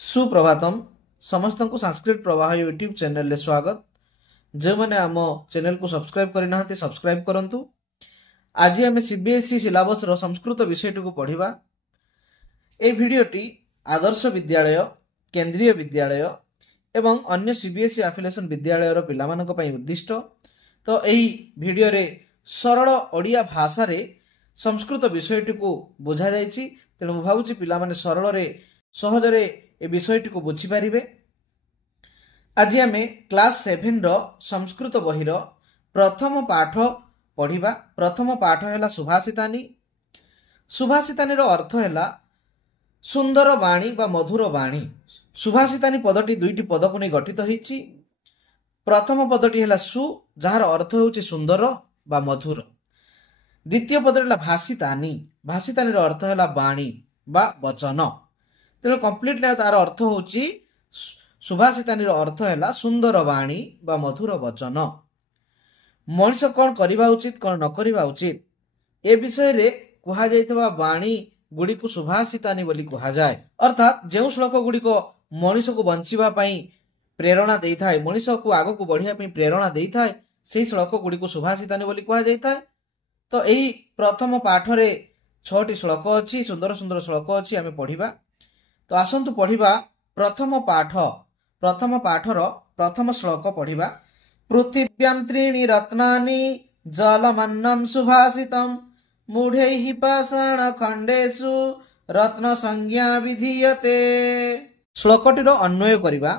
सुप्रभातम समस्त को संस्कृत प्रवाह यूट्यूब चैनल ले स्वागत। जो मैंने आम चैनल को सब्सक्राइब करना सब्सक्राइब करंतु। आज आम सीबीएसई सिलेबस रो संस्कृत विषय को पढ़िबा। ए भिडियोटी आदर्श विद्यालय, केंद्रीय विद्यालय एवं अन्य सीबीएसई एफिलिएशन विद्यालय रो पिलामानक पई उद्दिष्ट। तो एही भिडियो रे सरल ओडिया भाषा रे संस्कृत विषयटी को बुझा जायछि। तेणु मु भाबुछि पिला माने सरल रे सहज रे ए विषयटी को बुझी पारिबे। आज आमे क्लास 7 रो संस्कृत बही रो प्रथम पाठ पढ़िबा। प्रथम पाठ हैला सुभाषितानी। सुभाषितानी रो अर्थ हैला सुंदर बाणी बा मधुर बाणी। सुभाषितानी पदटी दुईटी पद को नै गठित होईछि। प्रथम पदटी हैला सु, जहार अर्थ होउछि सुंदर बा मधुर। द्वितीय पद हैला भाषितानी। भाषितानी रो अर्थ हैला बाणी बा वचन। तेणु कम्प्लीटली तार अर्थ होउछि सुभाषितानी रो अर्थ हैला सुंदर बाणी बा मधुर वचन। मनुष्य कौन करिबा उचित कौन न करिबा उचित ए विषय रे कुहा जायतबा बाणी गुडी को सुभाषितानी बोली कुहा जाय। अर्थात जेउ श्लोक गुडी को मनुष्य को बंचिबा पई प्रेरणा देई थाए, मनुष्य को आगो को बढ़िया पई प्रेरणा देई थाए, सेही श्लोक गुडी को सुभाषितानी बोली कुहा जाय थाए। तो एही प्रथम पाठ रे 6टी श्लोक अछि, सुंदर सुंदर श्लोक अछि, आमे पढिबा। तो आसंतु पढ़िबा प्रथम पाठ। प्रथम पाठर प्रथम श्लोक पढ़िबा। पृथिव्यां त्रीणि रत्नानि जलमन्नं सुभाषितं मूढैः पाषाण खण्डेषु रत्न संज्ञा विधीयते। श्लोकटीर अन्वय करिबा।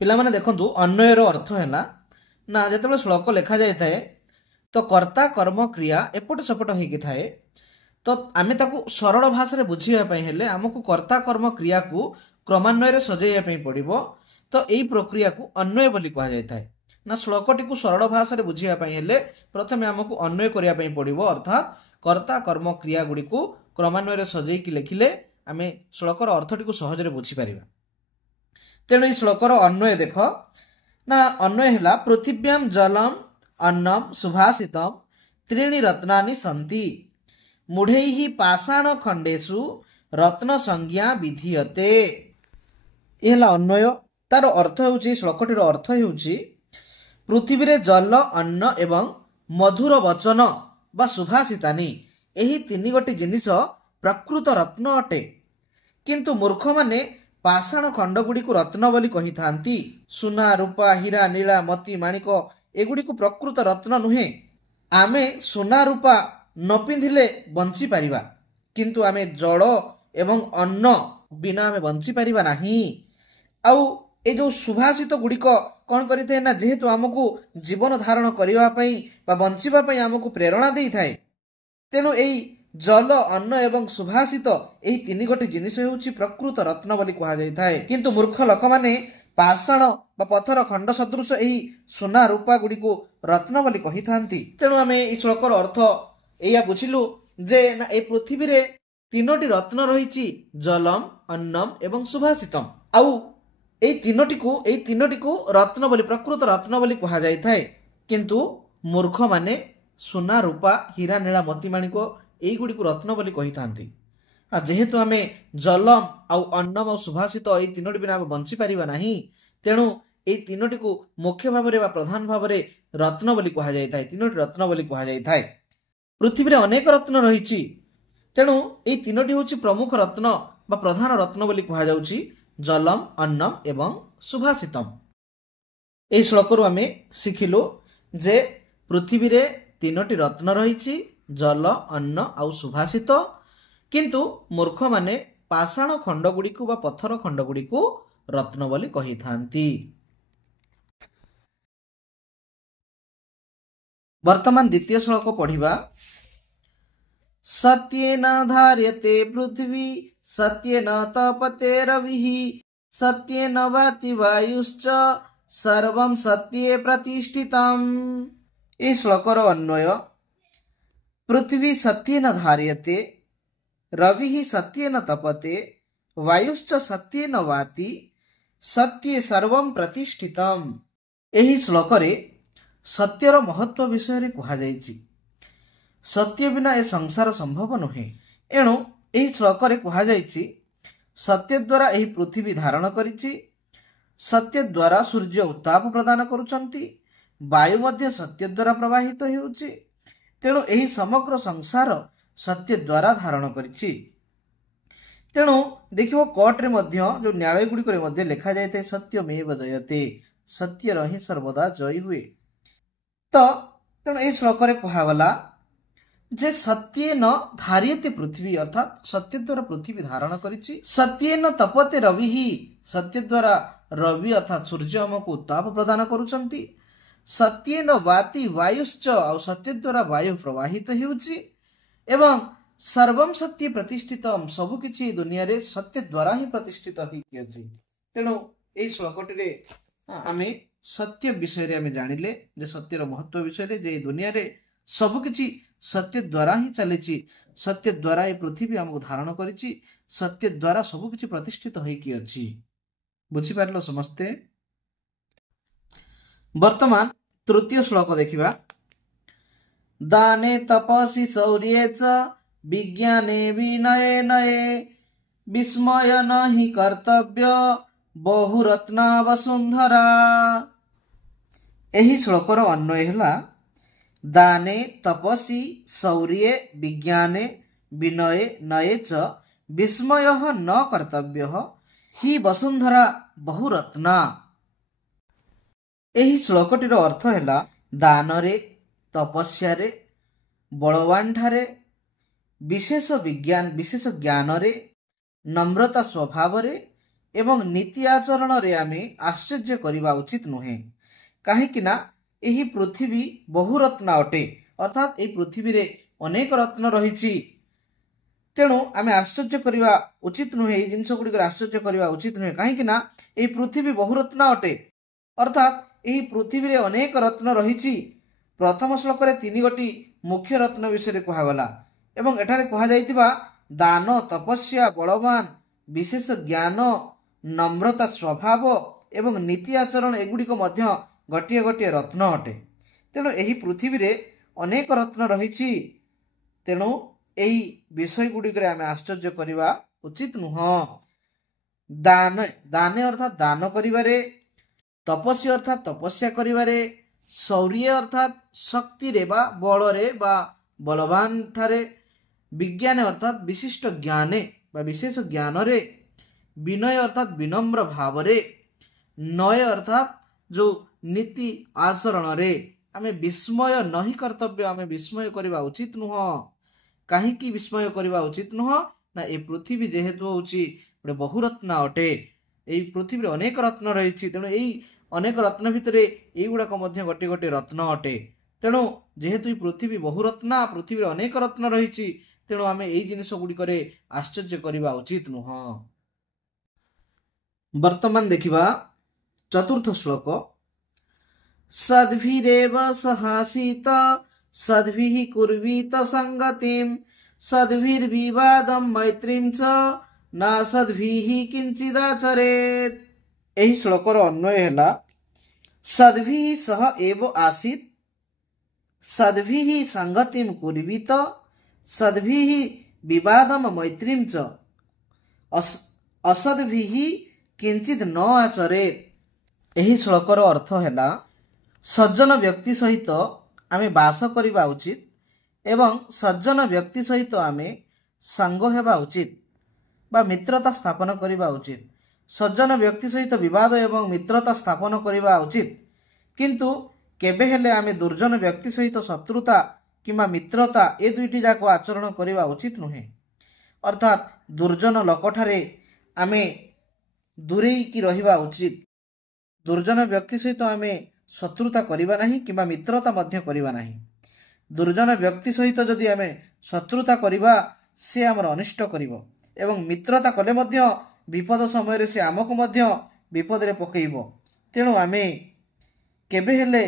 पिला माने देखंतु अन्वयर अर्थ हैला ना जेतेबेले श्लोक लेखा जाय थाए तो कर्ता कर्म क्रिया एपट सेपट हेकि थाए। तो आमे ताकू सरल भाषा रे बुझिया पई हेले हमकु कर्ता कर्म क्रिया को क्रमान्वय रे सजेया पई पड़िबो। तो एई प्रक्रिया को अन्वय बोली कहा जाय थाए ना। श्लोकटी को सरल भाषा रे बुझिया पई हेले प्रथमे हमकु अन्वय करिया पई पड़िबो। अर्थात कर्ता कर्म क्रिया गुडी को क्रमान्वय रे सजेई कि लेखिले आमे श्लोकर अर्थटी को सहज रे बुझी परिबा। तेणु एई श्लोकर अन्वय देख ना। अन्वय हैला पृथिव्यां जलम अन्नम सुभाषितम त्रीणि रत्नानि सन्ति मूढैः पाषाण खण्डेषु रत्न संज्ञा विधीयते। यहला अन्वय। तार अर्थ होउछि, श्लोकटीर अर्थ होउछि पृथ्वी रे जल, अन्न एवं मधुर वचन बा सुभाषितानी एही तीन गोटी जिनिस प्रकृत रत्न अटे, किंतु मूर्ख माने पाषाण खंड गुडी को रत्न बोली कहि थांती। सुना, रूपा, हीरा, नीला, मोती, माणिक एगुडी को प्रकृत रत्न नुहे। आमे सुना रूपा न पिंधिले बंची पारिबा, किंतु आमे जल एवं अन्न बिना आमे बंची पारिबा नाही। आउ ए जो सुभाषित गुड़िक कौन करिथे ना, जेहेतु आमको जीवन धारण करिवा पई बा बंचिबा पई आमको प्रेरणा देई थाए। तेनु एई जल, अन्न एवं सुभाषित एही तीन गोटी जिनिस हेउछि प्रकृत रत्न बोली कहा जाय थाए। किंतु मूर्ख लोक माने पाषाण बा पत्थर खंड सदृश एही सोना रूपा गुडी को रत्न बोली कहि थांती। तेनु आमे ई श्लोकर अर्थ एया बुझिलु जे ना ए पृथ्वी रे तीनोटी रत्न रहिछि, जलम, अन्नम एवं सुभाषितम। आउ ए तीनोटी को रत्न बोली प्रकृत रत्न बोली कहा जाय थाए। किंतु मूर्ख माने सोना रूपा, हीरा, नीला, मोती, माणिक एई गुडी को रत्न बोली कहि थांती। जेहेतु आमे जलम आउ अन्नम आउ सुभाषित एई तीनोटी बिना बंची पारिबा नाही, तेणु एई तीनोटी को मुख्य भाव रे बा प्रधान भाव रे रत्न बोली कहा जाय थाए। तीनोटी रत्न बोली कहा जाय थाए। पृथ्वी रे अनेक रत्न रहिछि, तेणु एई तीनोटी होछि प्रमुख रत्न बा प्रधान रत्न बोली कहा जाउछि, जलम, अन्नम एवं सुभाषितम। एई श्लोकरु आमे सिखिलु जे पृथ्वी रे तीनोटी रत्न रहिछि, जल, अन्न आउ सुभाषित, किंतु मूर्ख माने पाषाण खंड गुडी को बा पत्थर खंड गुडी को रत्न बोली कहि थांती। वर्तमान द्वितीय श्लोक पढ़िबा। सत्येन धार्यते पृथ्वी सत्येन तपते रविः सत्येन वाति वायुश्च सर्वं सत्ये प्रतिष्ठितम्। ए श्लोकर अन्वय। पृथ्वी सत्येन धार्यते, रविः सत्येन तपते, वायुश्च सत्येन वाति, सत्ये सर्वं प्रतिष्ठितम्। एही श्लोकरे सत्यर महत्व विषय रे कहा जायछि। सत्य बिना ए संसार संभव नुहे। एणु एही श्लोक रे कहा जायछि सत्य द्वारा यही पृथ्वी धारण करिछि। सत्य द्वारा सूर्य उत्ताप प्रदान करुछंती। वायु मध्य सत्य द्वारा प्रवाहित हेउछि। तेणु यही समग्र संसार सत्य द्वारा धारण करिछि। तेणु देखिबो कोर्ट रे मध्य जो न्यायालय गुड़िक मध्य लिखा जाए सत्यमेव जयते, सत्यर ही सर्वदा जय हुए। तो तेणु यह श्लोक कहगला जे सत्येन धार्यते पृथ्वी, अर्थात सत्य द्वारा पृथ्वी धारण करिछि। सत्येन तपते रवि, सत्य द्वारा रवि अर्थात सूर्य हमको उत्ताप प्रदान करुछंती। सत्येन वाति वायुश्च, और सत्य द्वारा वायु प्रवाहित हेउछि। एवं सर्वम सत्य प्रतिष्ठितम, सबु किछि दुनिया रे सत्य द्वारा ही प्रतिष्ठित होइछि। तेणु एई श्लोकटी रे आमे सत्य विषय रे आमे जानिले जे सत्यर महत्व विषय रे, जे दुनिया रे सबु किछि सत्य द्वारा ही चलिछि। सत्य द्वारा ए पृथ्वी हमको धारण करिछि। सत्य द्वारा सबु किछि प्रतिष्ठित होइछि अछि। बुझि पारलो समस्ते। वर्तमान तृतीय श्लोक देखिबा। दाने तपसि शौर्ये च विज्ञाने विनये नये, विस्मय नहि कर्तव्य बहुरत्ना वसुंधरा। एही श्लोकर अन्वय हला दाने तपसि शौर्ये विज्ञाने विनये नये च विस्मयः न कर्तव्यः हि वसुंधरा बहुरत्ना। एही श्लोकटीर अर्थ है दान रे, तपस्या रे, बलवान ठारे, विशेष विज्ञान विशेष ज्ञान रे, नम्रता स्वभाव रे एवं नीति आचरण रे आमे आश्चर्य करिबा उचित नुहे। काहेकि ना एही पृथ्वी बहुरत्न अटे, अर्थात एही पृथ्वी रे अनेक रत्न रहिछि। तेणु आमे आश्चर्य करिबा उचित नुहे, एही जिंस गुडी आश्चर्य करिबा उचित नुहे। काहेकि ना एही पृथ्वी बहुरत्न अटे, अर्थात एही पृथ्वी रे अनेक रत्न रहिछि। प्रथम श्लोक रे 3 गोटी मुख्य रत्न विषय कहगला एवं एठारे कहा जाइतिबा दान, तपस्या, बलवान, विशेष ज्ञान, नम्रता स्वभाव एवं नीति आचरण एगुड़िक मध्य गोटे गोटे रत्न अटे। तेणु एही पृथ्वी रे अनेक रत्न रहिछि। तेणु एही विषय गुड़िक आमे आश्चर्य करिबा उचित नुह। दान दाने अर्थात दान करिबारे, तपस्या अर्थात तपस्या करिबारे, शौर्य अर्थात शक्ति रे बा बल रे बा बलवान ठारे, विज्ञान अर्थात विशिष्ट ज्ञाने बा विशेष ज्ञान रे, विनय अर्थात विनम्र भाव रे, नय अर्थात जो नीति आचरण रे आमे विस्मय नहीं कर्तव्य, आमे विस्मय करिबा उचित नुह। काहीकि विस्मय करिबा उचित नुह ना ए पृथ्वी जेहेतु होउची गोटे बहुरत्न अटे। एई पृथ्वी रे अनेक रत्न रहिछि। तेणु एई अनेक रत्न भितरे एई गुडाक मध्य गोटे गोटे रत्न अटे। तेणु जेहेतु पृथ्वी बहुरत्ना, पृथ्वी रे अनेक रत्न रहिछि, तेणु आमे एई जिनिस गुडिकरे आश्चर्य करिबा उचित नुह। वर्तमान देखिबा चतुर्थ श्लोक। सद्भिरेव सहासीत सद्भिः कुर्वीत संगतिं, सद्भिर्विवादं मैत्रीं च न सद्भिः किंचिदाचरेत्। एही श्लोकर अन्वय है सद्भिः सह एव आसीत्, सद्भिः संगतिं कुर्वीत, सद्भिः विवादं मैत्रीं च असद्भिः किंचित न आचरेत्। एही श्लोकर अर्थ है सज्जन व्यक्ति सहित आमे बास करिबा उचित एवं सज्जन व्यक्ति सहित आमे संग हेबा उचित बा मित्रता स्थापन करिबा उचित। सज्जन व्यक्ति सहित विवाद एवं मित्रता स्थापन करिबा उचित, किंतु केबे हेले आमे दुर्जन व्यक्ति सहित शत्रुता किंबा मित्रता ए दुईटी जाक आचरण करिबा उचित नुहे। अर्थात दुर्जन लोकठारे आमे दूरेई की रहिबा उचित। दुर्जन व्यक्ति सहित आमे शत्रुता करिबा नहीं किंबा मित्रता मध्य करिबा नहीं। दुर्जन व्यक्ति सहित जदि आमे शत्रुता करिबा से हमर अनिष्ट करिवो एवं मित्रता कले मध्य विपद समय रे से आमको मध्य विपद रे पकेइबो। तेणु आमे केबे हेले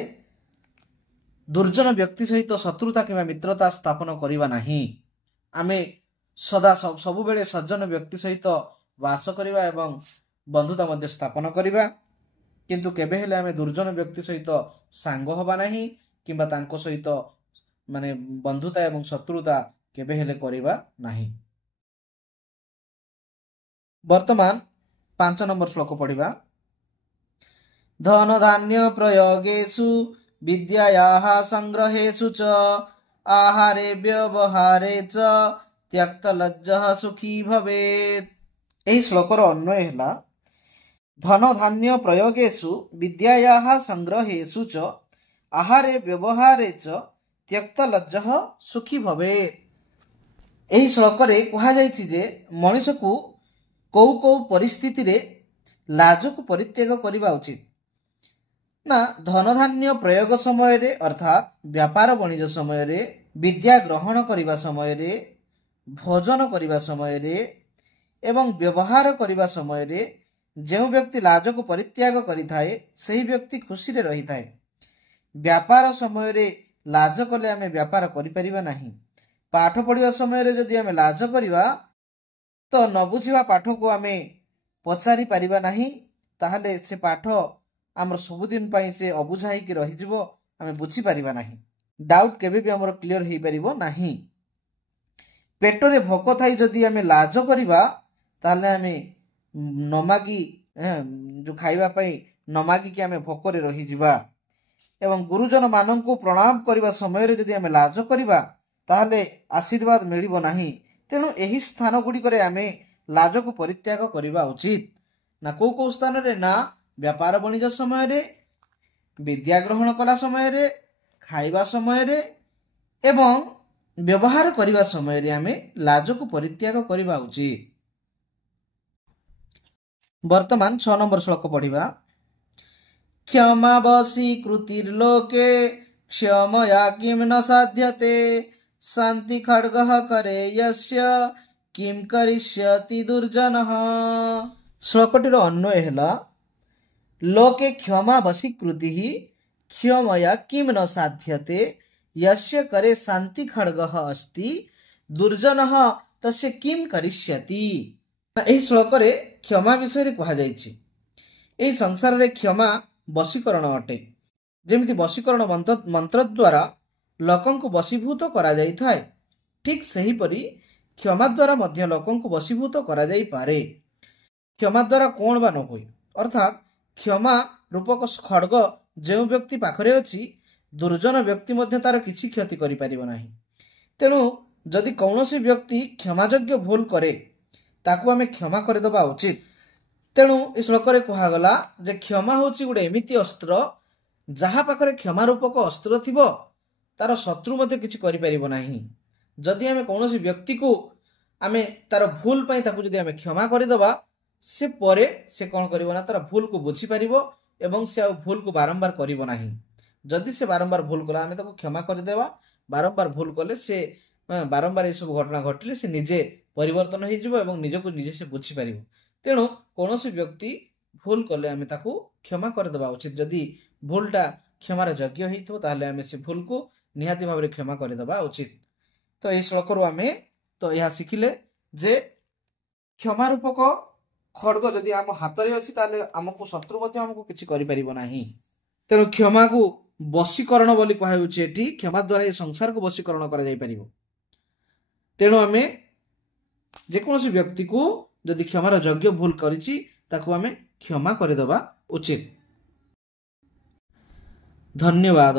दुर्जन व्यक्ति सहित शत्रुता किंबा मित्रता स्थापन करिबा नहीं। आमे सदा सबु बेले सज्जन व्यक्ति सहित वास करिबा एवं बंधुता मध्य स्थापन करिबा, किंतु केबे हेले आमे दुर्जन व्यक्ति सहित सांग हबा नहीं किंबा तांको सहित माने बंधुता एवं शत्रुता केबे हेले करिबा नहीं। वर्तमान 5 नंबर श्लोक पढ़िबा। धन धान्य प्रयोगेषु विद्यायाः संग्रहेषु च आहारे व्यवहारे च त्यक्तलज्जः सुखी भवेत्। एही श्लोकर अन्वय हैला धन धान्य प्रयोगेषु विद्यायाः संग्रहेषु च आहारे व्यवहारे च त्यक्तलज्जः सुखी भवेत्। एही श्लोकरे कहा जायछि जे मनुष्य को कौ कौ परिस्थिति रे लाज को परित्याग करबा उचित ना। धन धान्य प्रयोग समय रे अर्थात व्यापार वाणिज्य समय रे, विद्या ग्रहण करबा समय रे, भोजन करबा समय रे एवं व्यवहार करबा समय रे जो व्यक्ति लाज को परित्याग करिथाए सही व्यक्ति खुशी रे रही थाए। व्यापार समय रे लाज कले आमे व्यापार करि परिबा नाही। पाठ पढ़िबा समय रे जदि आमे लाज करिबा तो न बुझिबा पाठ को आमे पचारि परिबा नाही, ताहले से पाठ आमर सबुदिन पई से अबुझाई कि रहि जिवो, आमे बुझि परिबा नाही। डाउट केबे भी हमर क्लियर हेई परिबो नाही। पेटरे भोक थाई जदि आमे लाज करिबा ताहले आमे नमागी जो खाइबा पई नमागी कि आमे भोकरे रहि जिबा। एवं गुरुजन मानन को प्रणाम करिबा समय रे जदि आमे लाज करिबा ताहले आशीर्वाद मिलिबो नाही। तेणु एही स्थान गुडी करे आमे लाज को परित्याग करिबा उचित ना। को को स्थान रे ना व्यापार वाणिज्य समय रे, विद्या ग्रहण कला समय रे, खाइबा समय रे एवं व्यवहार करिबा समय रे आमे लाज को परित्याग करिबा उचित। वर्तमान 6 नंबर श्लोक पढ़िबा। क्षमा वशीकृतिर्लोके क्षमया किम न साध्यते शांति खड्गः करे यस्य किम करिष्यति दुर्जनः। श्लोकटिर अन्वय हैला लोके क्षमा वशीकृति क्षमया किम न साध्यते यस्य करे शांति खड्गः अस्ति दुर्जनः तस्य किम करिष्यति। एही श्लोक रे क्षमा विषय रे कहा जायछि। एही संसार रे क्षमा वशीकरण अटे। जेमिति वशीकरण मंत्र द्वारा लोकन को वशीभूत करा जाई थाए, ठीक सही परी क्षमा द्वारा मध्य लोकन को वशीभूत करा जाई पारे। क्षमा द्वारा कोण बा न होय, अर्थात क्षमा रूपक खड्ग जो व्यक्ति पाखरे अछि दुर्जन व्यक्ति मध्य तार किछि क्षति करि परिबो नाही। तेणु जदि कौनसी व्यक्ति क्षमायोग्य भूल करे ताकू आमे क्षमा कर दबा उचित। तेणु इस श्लोक रे कहा गला जे क्षमा होछि गुडे एमिति अस्त्र जहा पाखरे क्षमा रूपक अस्त्र थिबो तार शत्रु मध्य किछि करि परिबो नाही। जदि आमे कौनसी व्यक्ति को आमे तार भूल पई ताकू जदि आमे क्षमा कर दबा से परे से कोन करिवो ना तार भूल को बुझी परिबो एवं से भूल को बारंबार करिवो नाही। जदि से बारंबार भूल कला आमे ताकू क्षमा कर देबा, बारंबार भूल कले से बारंबार ये सब घटना घटिले से निजे परिवर्तन हो जिवो एवं निज को निजे से बुझी परिबो। तेणु कौनसी व्यक्ति भूल कले आमे ताकू क्षमा कर देबा उचित। जदि भूलटा क्षमार योग्य हेइथो ताहले आमे से भूल को निहाती भाव में क्षमा कर देबा उचित। तो ये श्लोक रु आमे तो यह शिखिले जे क्षमा रूपक खड्ग जदि आम हाथ रे अछि ताले हमको शत्रु मध्य हमको किछि करि परिबो नाही। तेणु क्षमा को वशीकरण बोली कहा होछि। एठी क्षमा द्वारा ये संसार को वशीकरण करा जाई परिबो। तेणु आमे जे कोनोसी व्यक्ति को जदि क्षमार योग्य भूल करिछि ताकू आमे क्षमा कर देबा उचित। धन्यवाद।